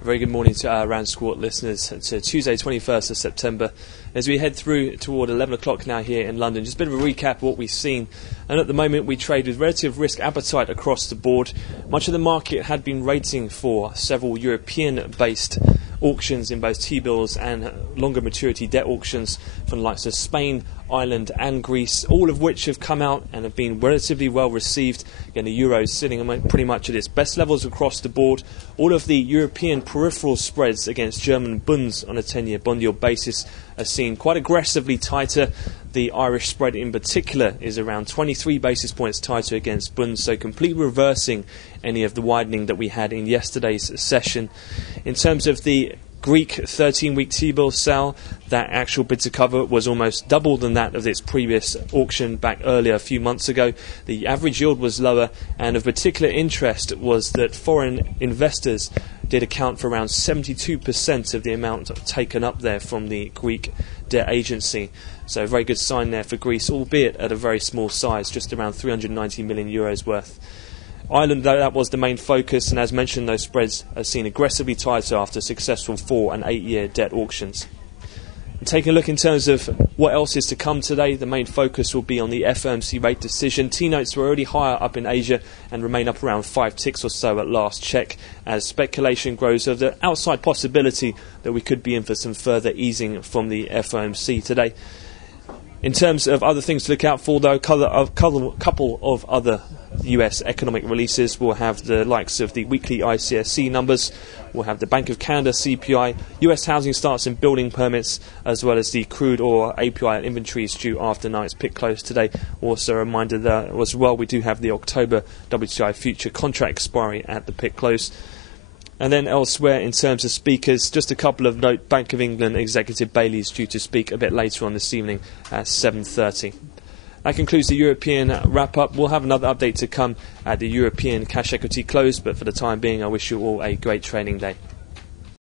A very good morning to our RANsquawk listeners. It's Tuesday 21st of September. As we head through toward 11 o'clock now here in London, just a bit of a recap of what we've seen. And at the moment we trade with relative risk appetite across the board. Much of the market had been waiting for several European-based auctions in both T-bills and longer maturity debt auctions from the likes of Spain, Ireland and Greece, all of which have come out and have been relatively well received. Again, the euro is sitting pretty much at its best levels across the board. All of the European peripheral spreads against German bonds on a 10-year bond yield basis are seen quite aggressively tighter. The Irish spread in particular is around 23 basis points tighter against bonds, so completely reversing any of the widening that we had in yesterday's session. In terms of the Greek 13-week T-bill sale, that actual bid to cover was almost double than that of its previous auction back earlier a few months ago. The average yield was lower, and of particular interest was that foreign investors did account for around 72% of the amount taken up there from the Greek debt agency. So a very good sign there for Greece, albeit at a very small size, just around 390 million euros worth. Ireland, though, that was the main focus, and as mentioned, those spreads are seen aggressively tighter after successful 4- and 8-year debt auctions. And taking a look in terms of what else is to come today, the main focus will be on the FOMC rate decision. T-notes were already higher up in Asia and remain up around 5 ticks or so at last check, as speculation grows of the outside possibility that we could be in for some further easing from the FOMC today. In terms of other things to look out for, though, a couple of other US economic releases. We'll have the likes of the weekly ICSC numbers, we'll have the Bank of Canada CPI, US housing starts and building permits, as well as the crude oil API inventories due after night's pick close today. Also a reminder that as well we do have the October WTI future contract expiry at the pick close. And then elsewhere in terms of speakers, just a couple of note. Bank of England Executive Bailey is due to speak a bit later on this evening at 7:30. That concludes the European wrap-up. We'll have another update to come at the European cash equity close, but for the time being I wish you all a great trading day.